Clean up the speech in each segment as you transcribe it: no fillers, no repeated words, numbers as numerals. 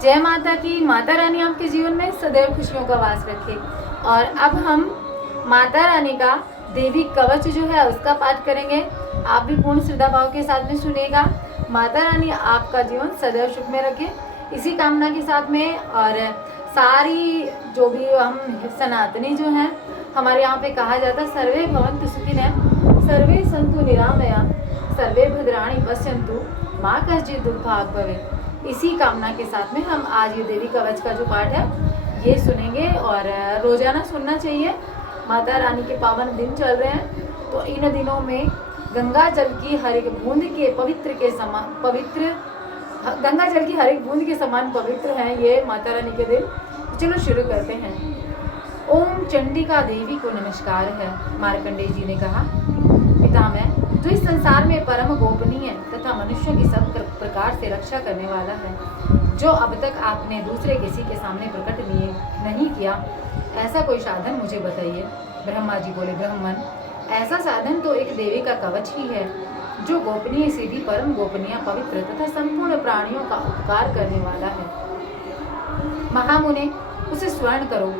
जय माता की। माता रानी आपके जीवन में सदैव खुशियों का वास रखे। और अब हम माता रानी का देवी कवच जो है उसका पाठ करेंगे। आप भी पूर्ण श्रद्धा भाव के साथ में सुनिएगा। माता रानी आपका जीवन सदैव सुख में रखे, इसी कामना के साथ में। और सारी जो भी हम सनातनी जो हैं, हमारे यहाँ पे कहा जाता है सर्वे भवन्तु सुखिनः, सर्वे सन्तु निरामया, सर्वे भद्राणि पश्यन्तु, माँ कश्चित् दुर्भाग् भवेत्। इसी कामना के साथ में हम आज ये देवी कवच का जो पाठ है ये सुनेंगे और रोजाना सुनना चाहिए। माता रानी के पावन दिन चल रहे हैं, तो इन दिनों में गंगा जल की हर एक बूंद के गंगा जल की हर एक बूंद के समान पवित्र हैं ये माता रानी के दिन। चलो शुरू करते हैं। ओम चंडिका देवी को नमस्कार है। मार्कंडेय जी ने कहा, पितामह, जो इस संसार में परम गोपनीय तथा मनुष्यों की सब प्रकार से रक्षा करने वाला है, जो अब तक आपने दूसरे किसी के सामने प्रकट नहीं किया, ऐसा कोई साधन मुझे बताइए। ब्रह्मा जी बोले, ब्राह्मण, ऐसा साधन तो एक देवी का कवच ही है, जो गोपनीय, सीधी, परम गोपनीय, पवित्र तथा संपूर्ण प्राणियों का उपकार करने वाला है। महामुने, उसे स्वर्ण करो।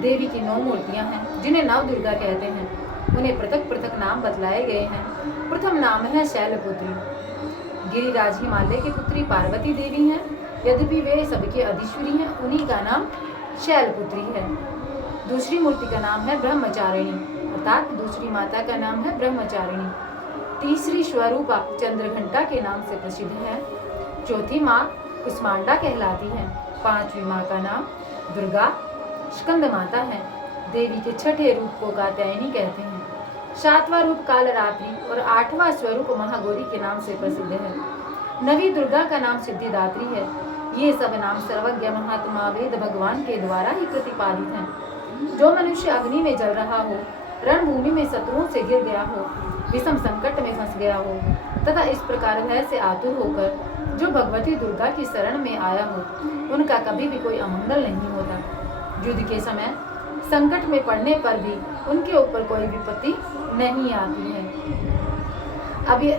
देवी की 9 मूर्तियां हैं, जिन्हें नव दुर्गा कहते हैं। उन्हें पृथक पृथक नाम बतलाए गए हैं। प्रथम नाम है शैलपुत्री। गिरिराज हिमालय की पुत्री पार्वती देवी हैं। यद्यपि वे सबके अधीश्वरी हैं, उन्हीं का नाम शैलपुत्री है। दूसरी मूर्ति का नाम है ब्रह्मचारिणी, अर्थात दूसरी माता का नाम है ब्रह्मचारिणी। तीसरी स्वरूपा चंद्रघंटा के नाम से प्रसिद्ध है। चौथी माँ कुष्मांडा कहलाती है। 5वीं माँ का नाम दुर्गा स्कंद माता है। देवी के 6ठे रूप को कात्यायनी कहते हैं। 7वां रूप कालरात्रि और 8वां स्वरूप महागौरी के नाम से प्रसिद्ध है। 9वीं दुर्गा का नाम सिद्धिदात्री है। ये सब नाम सर्वज्ञ महात्मा वेद भगवान के द्वारा ही प्रतिपादित हैं। जो मनुष्य अग्नि में जल रहा हो, रणभूमि में शत्रुओं से गिर गया हो, विषम संकट में फंस गया हो तथा इस प्रकार भय से आतुर होकर जो भगवती दुर्गा की शरण में आया हो, उनका कभी भी कोई अमंगल नहीं होता। युद्ध के समय संकट में पड़ने पर भी उनके ऊपर कोई विपत्ति नहीं आती है। अब ये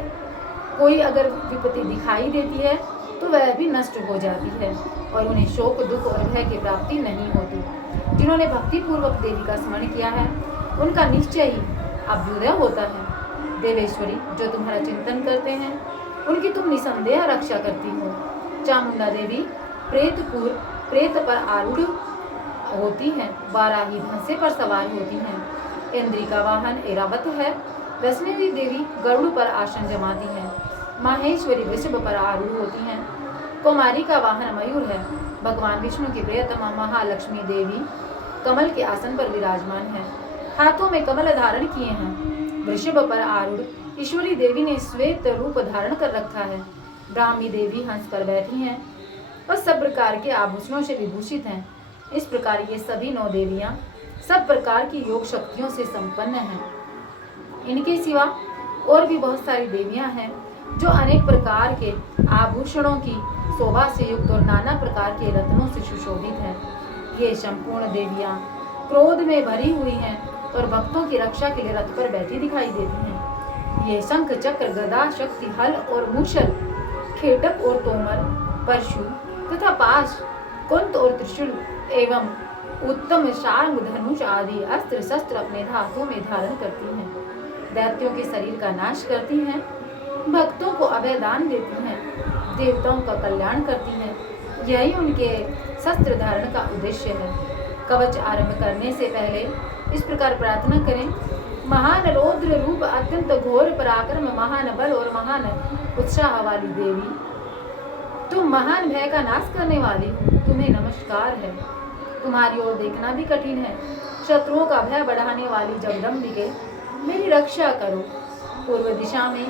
कोई अगर विपत्ति दिखाई देती है तो वह भी नष्ट हो जाती है और उन्हें शोक, दुख और भय की प्राप्ति नहीं होती। जिन्होंने भक्ति पूर्वक देवी का स्मरण किया है, उनका निश्चय ही अभ्युदय होता है। देवेश्वरी, जो तुम्हारा चिंतन करते हैं, उनकी तुम निसंदेह रक्षा करती हो। चामुंडा देवी प्रेत पर आरूढ़ होती हैं, बाराही भैंसे पर सवार होती हैं। इंद्री का वाहन ऐरावत है। वैष्णवी देवी गरुड़ पर आसन जमाती हैं। माहेश्वरी वृषभ पर आरूढ़ होती हैं। कुमारी का वाहन मयूर है। भगवान विष्णु की प्रियतमा महालक्ष्मी देवी कमल के आसन पर विराजमान है। हाथों में कमल धारण किए हैं। वृषभ पर आरूढ़ ईश्वरी देवी ने श्वेत रूप धारण कर रखा है। ब्राह्मी देवी हंस पर बैठी हैं और सब प्रकार के आभूषणों से विभूषित हैं। इस प्रकार ये सभी 9 देवियां सब प्रकार की योग शक्तियों से संपन्न हैं। इनके सिवा और भी बहुत सारी देवियां हैं जो अनेक प्रकार के आभूषणों की शोभा से युक्त और नाना प्रकार के रत्नों से सुशोभित हैं। ये संपूर्ण देवियां क्रोध में भरी हुई हैं और भक्तों की रक्षा के लिए रथ पर बैठी दिखाई देती हैं। ये शंख, चक्र, गदा, शक्ति, हल और मूषल, खेटक और तोमर, परशु तथा पाश, कुंत और त्रिशूल एवं उत्तम शार्ंग, धनुष आदि अस्त्र शस्त्र अपने हाथों में धारण करती हैं। दैत्यों के शरीर का नाश करती हैं, भक्तों को अभय दान देती हैं, देवताओं का कल्याण करती हैं। यही उनके शस्त्र धारण का उद्देश्य है। कवच आरंभ करने से पहले इस प्रकार प्रार्थना करें। महान रौद्र रूप, अत्यंत घोर पराक्रम, महान बल और महान उत्साह वाली देवी, तुम महान भय का नाश करने वाली हो, तुम्हें नमस्कार है। तुम्हारी ओर देखना भी कठिन है। शत्रुओं का भय बढ़ाने वाली जगदम्बिके, मेरी रक्षा करो। पूर्व दिशा में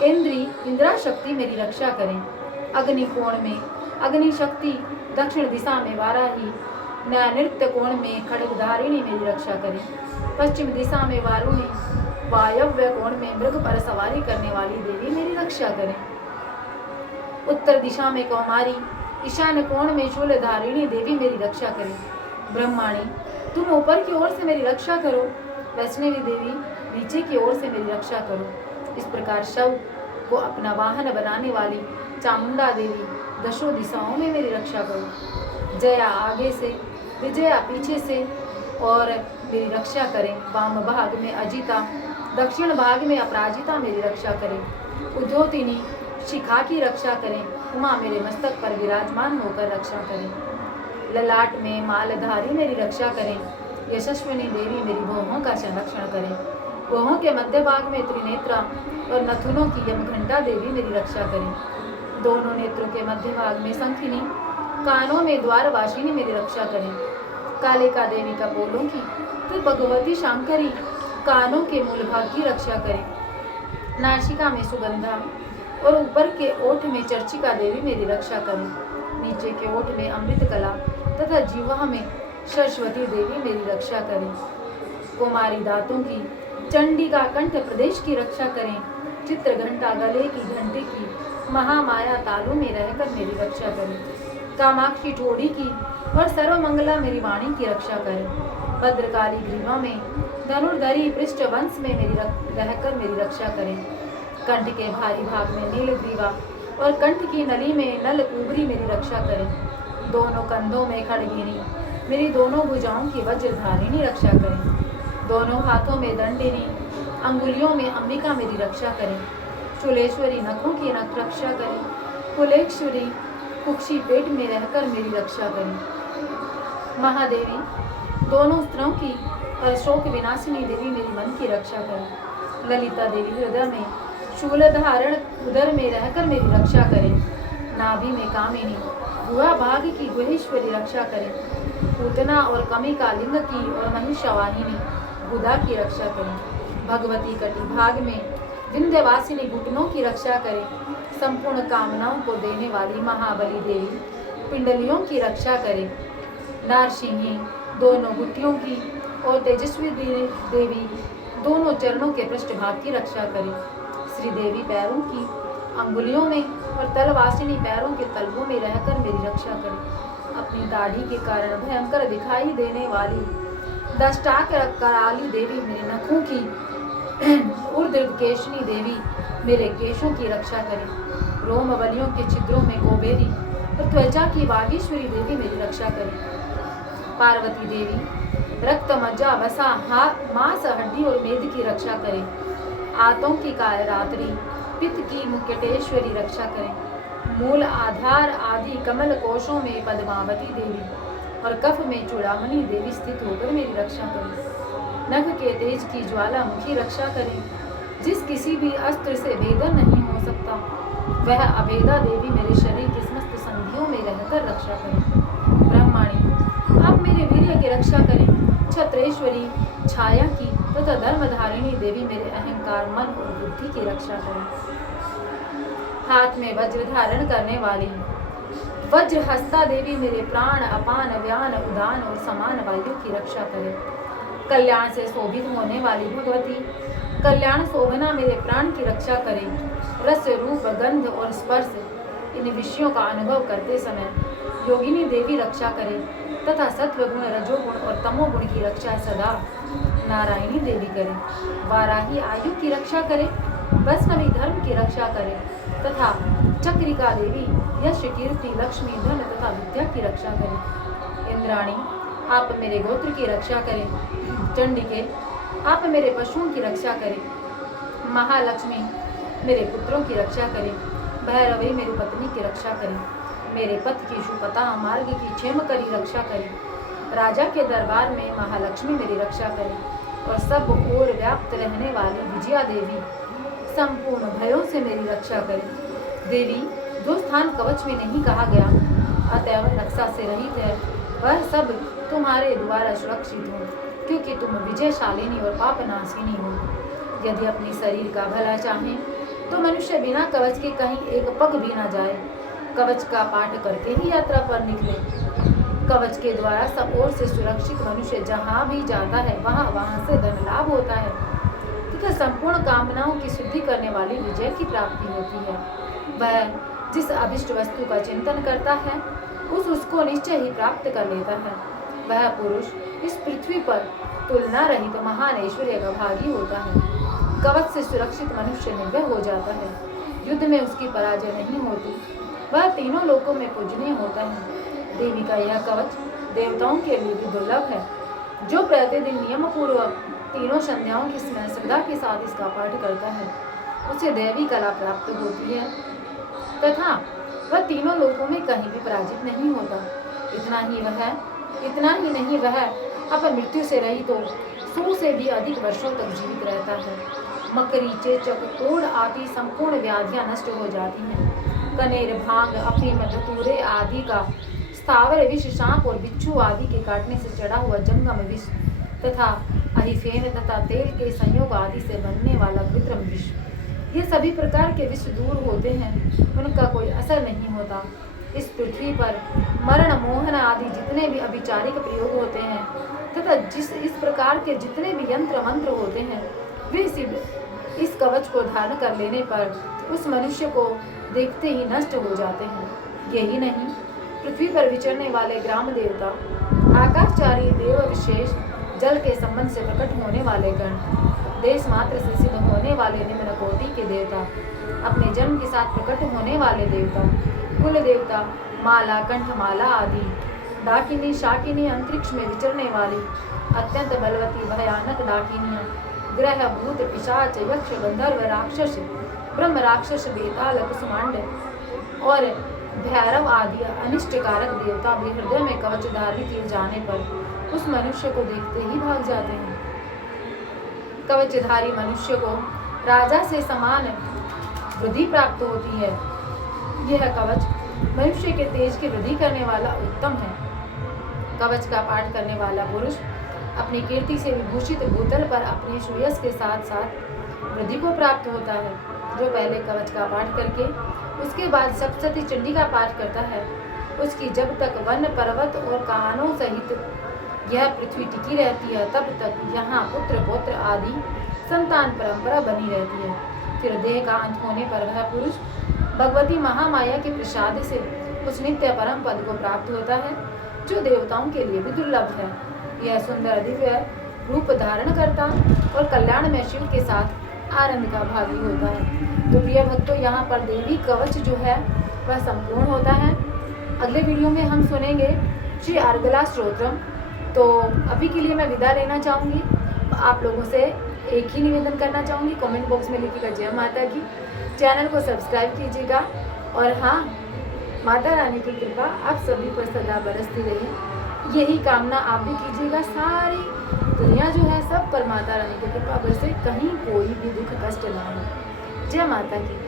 इंद्रा शक्ति मेरी रक्षा करें। अग्नि कोण में अग्नि शक्ति, दक्षिण दिशा में वाराही, नृत्य कोण में खड्गधारिणी मेरी रक्षा करें। पश्चिम दिशा में वारुणी, वायव्य कोण में मृग पर सवारी करने वाली देवी मेरी रक्षा करें। उत्तर दिशा में कौमारी, ईशान कोण में शूलधारिणी देवी मेरी रक्षा करें। ब्रह्माणी, तुम ऊपर की ओर से मेरी रक्षा करो। वैष्णवी देवी, नीचे की ओर से मेरी रक्षा करो। इस प्रकार शव को अपना वाहन बनाने वाली चामुंडा देवी दशों दिशाओं में मेरी रक्षा करो। जया आगे से, विजया पीछे से और मेरी रक्षा करें। वाम भाग में अजिता, दक्षिण भाग में अपराजिता मेरी रक्षा करें। उद्योतिनी शिखा की रक्षा करें। उमा मेरे मस्तक पर विराजमान होकर रक्षा करें। ललाट में मालधारी मेरी रक्षा करें। यशस्विनी देवी मेरी भौहों का संरक्षण करें। भौहों के मध्य भाग में त्रिनेत्रा और नथुनों की यमघंटा देवी मेरी रक्षा करें। दोनों नेत्रों के मध्य भाग में शंखिनी, कानों में द्वारवासिनी मेरी रक्षा करें। कालिका देवी कपोलों की तो भगवती शांकरी कानों के मूल भाग की रक्षा करें। नासिका में सुगंधा और ऊपर के ओठ में चर्चिका देवी मेरी रक्षा करें। नीचे के ओठ में अमृत कला तथा जीवा में सरस्वती देवी मेरी रक्षा करें। कुमारी दांतों की चंडिका कंठ प्रदेश की रक्षा करें। चित्र घंटा गले की घंटे की महामाया तालू में रहकर मेरी रक्षा करें। कामाक्षी ठोड़ी की और सर्वमंगला मेरी वाणी की रक्षा करें। भद्रकाली ग्रीवा में धनुर्धरी पृष्ठ वंश में रहकर मेरी रक्षा करें। कंठ के भारी भाग में नील ग्रीवा और कंठ की नली में नल कुबरी मेरी रक्षा करें। दोनों कंधों में खड़गिनी, मेरी दोनों भुजाओं की वज्रधारिणी रक्षा करें। दोनों हाथों में दंडिनी, अंगुलियों में अंबिका मेरी रक्षा करें। शूलेश्वरी नखों की नख रक्षा करें। कुलेश्वरी कुक्षी पेट में रहकर मेरी रक्षा करें। महादेवी दोनों स्त्रों की और शोक विनाशिनी देवी मेरी मन की रक्षा करें। ललिता देवी हृदय में शूल धारण उदर में रहकर मेरी रक्षा करें। नाभि में कामिनी, गुहा भाग की गुहेश्वरी रक्षा करें। पूतना और कमिका लिंग की और महिषवाहिनी बुधा की रक्षा करें। भगवती कटी भाग में विंध्यवासिनी घुटनों की रक्षा करें। संपूर्ण कामनाओं को देने वाली महाबली देवी पिंडलियों की रक्षा करें। नारसिंही दोनों गुटियों की और तेजस्वी देवी दोनों चरणों के पृष्ठभाग की रक्षा करें। श्री देवी पैरों की अंगुलियों में और तलवासिनी पैरों के तलवों में रहकर मेरी रक्षा करें। अपनी दाढ़ी के कारण भयंकर दिखाई देने वाली दष्टाक कराली देवी मेरे नखों की ऊर्ध्वकेशनी देवी मेरे केशों की रक्षा करें। रोम बलियों के छिद्रों में गोबेरी और त्वचा की वागीश्वरी देवी मेरी रक्षा करें। पार्वती देवी रक्त मज्जा वसा मांस हड्डी और मेद की रक्षा करें। आतों की कालरात्रि पित्त की मुक्केटेश्वरी रक्षा करें। मूल आधार आदि कमल कोशों में पद्मावती देवी और कफ में चूड़ामणि देवी स्थित होकर मेरी रक्षा करें। नख के तेज की ज्वालामुखी रक्षा करें। जिस किसी भी अस्त्र से भेदन नहीं हो सकता वह अभेदा देवी मेरे शरीर की समस्त संधियों में रहकर रक्षा करें। ब्रह्माणी आप मेरे वीर्य की रक्षा करें। छत्रेश्वरी छाया की तथा धर्मधारिणी देवी मेरे अहंकार मन और बुद्धि की रक्षा करें। हाथ में वज्र धारण करने वाली वज्र हस्ता देवी मेरे प्राण अपान व्यान उदान और समान वायु की रक्षा करें। कल्याण से शोभित होने वाली भगवती कल्याण शोभना मेरे प्राण की रक्षा करें। रस रूप गंध और स्पर्श इन विषयों का अनुभव करते समय योगिनी देवी रक्षा करें तथा सत्व गुण रजोगुण और तमोगुण की रक्षा सदा नारायणी देवी करें। वाराही आयु की रक्षा करें। वैष्णवी धर्म की रक्षा करें तथा चक्रिका देवी यश कीर्ति लक्ष्मी धन तथा विद्या की रक्षा करें। इंद्राणी आप मेरे गोत्र की रक्षा करें। चंडिके आप मेरे पशुओं की रक्षा करें। महालक्ष्मी मेरे पुत्रों की रक्षा करें। भैरवी मेरी पत्नी की रक्षा करें। मेरे पथ की शुपता मार्ग की क्षेम करी रक्षा करें। राजा के दरबार में महालक्ष्मी मेरी रक्षा करें और सब ओर व्याप्त रहने वाली विजया देवी संपूर्ण भयों से मेरी रक्षा करें। देवी जो स्थान कवच में नहीं कहा गया अतएव रक्षा से रहित है वह सब तुम्हारे द्वारा सुरक्षित हो, क्योंकि तुम विजयशालिनी और पापनाशिनी हो। यदि अपने शरीर का भला चाहें तो मनुष्य बिना कवच के कहीं एक पग भी ना जाए। कवच का पाठ करके ही यात्रा पर निकले। कवच के द्वारा सब ओर से सुरक्षित मनुष्य जहाँ भी जाता है वहाँ से धन लाभ होता है तथा संपूर्ण कामनाओं की सिद्धि करने वाली विजय की प्राप्ति होती है। वह जिस अभिष्ट वस्तु का चिंतन करता है उसको निश्चय ही प्राप्त कर लेता है। वह पुरुष इस पृथ्वी पर तुलना रहित तो महान ऐश्वर्य का भागी होता है। कवच से सुरक्षित मनुष्य निर्भय हो जाता है। युद्ध में उसकी पराजय नहीं होती। वह तीनों लोकों में पूजनीय होता है। देवी का यह कवच देवताओं के लिए भी दुर्लभ है। जो प्रतिदिन नियम पूर्वक तीनों संध्याओं की श्रद्धा के साथ इसका पाठ करता है उसे दैवी कला प्राप्त होती है तथा वह तीनों लोकों में कहीं भी पराजित नहीं होता। इतना ही नहीं वह अपमृत्यु से रहित हो 100 से भी अधिक वर्षों तक जीवित रहता है। मकड़ी, चेचक, तोड़ आदि संपूर्ण व्याधियां नष्ट हो जाती हैं। कनेर, भांग, अफीम, धतूरे आदि का स्थावर विष, सांप और बिच्छू आदि के काटने से चढ़ा हुआ जंगम विष तथा अहिफेन तथा तेल के संयोग आदि से बनने वाला कृत्रिम विष, ये सभी प्रकार के विष दूर होते हैं, उनका कोई असर नहीं होता। इस पृथ्वी पर मरण, मोहन आदि जितने भी अभिचारिक प्रयोग होते हैं तथा इस प्रकार के जितने भी यंत्र मंत्र होते हैं वे इस कवच को धारण कर लेने पर उस मनुष्य को देखते ही नष्ट हो जाते हैं। यही नहीं, पृथ्वी पर विचरने वाले ग्राम देवता, आकाशचारी देव विशेष, जल के संबंध से प्रकट होने वाले गण, देश मात्र से सिद्ध होने वाले निम्न कोटि के देवता, अपने जन्म के साथ प्रकट होने वाले देवता, कुल देवता, माला, कंठमाला आदि, डाकिनी, शाकिनी, अंतरिक्ष में विचरने वाली अत्यंत बलवती भयानक डाकिनियाँ, ग्रह, भूत, पिशाच, यक्ष, गंधर्व, राक्षस, ब्रह्म राक्षस, बेताल, कुसुमांड और भैरव आदि अनिष्टकारक देवता भी हृदय में कवच धारण किए जाने पर उस मनुष्य को देखते ही भाग जाते हैं। कवचधारी मनुष्य को राजा से समान वृद्धि प्राप्त होती है। यह कवच मनुष्य के तेज की वृद्धि करने वाला उत्तम है। कवच का पाठ करने वाला पुरुष अपनी कीर्ति से विभूषित भूतल पर अपने श्रेयस के साथ साथ वृद्धि को प्राप्त होता है। जो पहले कवच का पाठ करके उसके बाद सप्तशती चंडी का पाठ करता है, उसकी जब तक वन, पर्वत और कानों सहित यह पृथ्वी टिकी रहती है तब तक यहाँ पुत्र, पौत्र आदि संतान परंपरा बनी रहती है। फिर देह का अंत होने पर वह पुरुष भगवती महामाया के प्रसाद से उस नित्य परम पद को प्राप्त होता है जो देवताओं के लिए भी दुर्लभ है। यह सुंदर दिव्य रूप धारण करता और कल्याण में शिव के साथ आनंद का भागी होता है। तो प्रिय भक्तों, यहाँ पर देवी कवच जो है वह संपूर्ण होता है। अगले वीडियो में हम सुनेंगे श्री अर्गला स्तोत्रम। तो अभी के लिए मैं विदा लेना चाहूँगी। आप लोगों से एक ही निवेदन करना चाहूँगी, कमेंट बॉक्स में लिखिएगा जय माता की। चैनल को सब्सक्राइब कीजिएगा और हाँ, माता रानी की कृपा आप सभी पर सदा बरसती रहे, यही कामना आप भी कीजिएगा। सारी दुनिया जो है सब पर माता रानी की कृपा बरसे, कहीं कोई भी दुख कष्ट ना हो। जय माता की।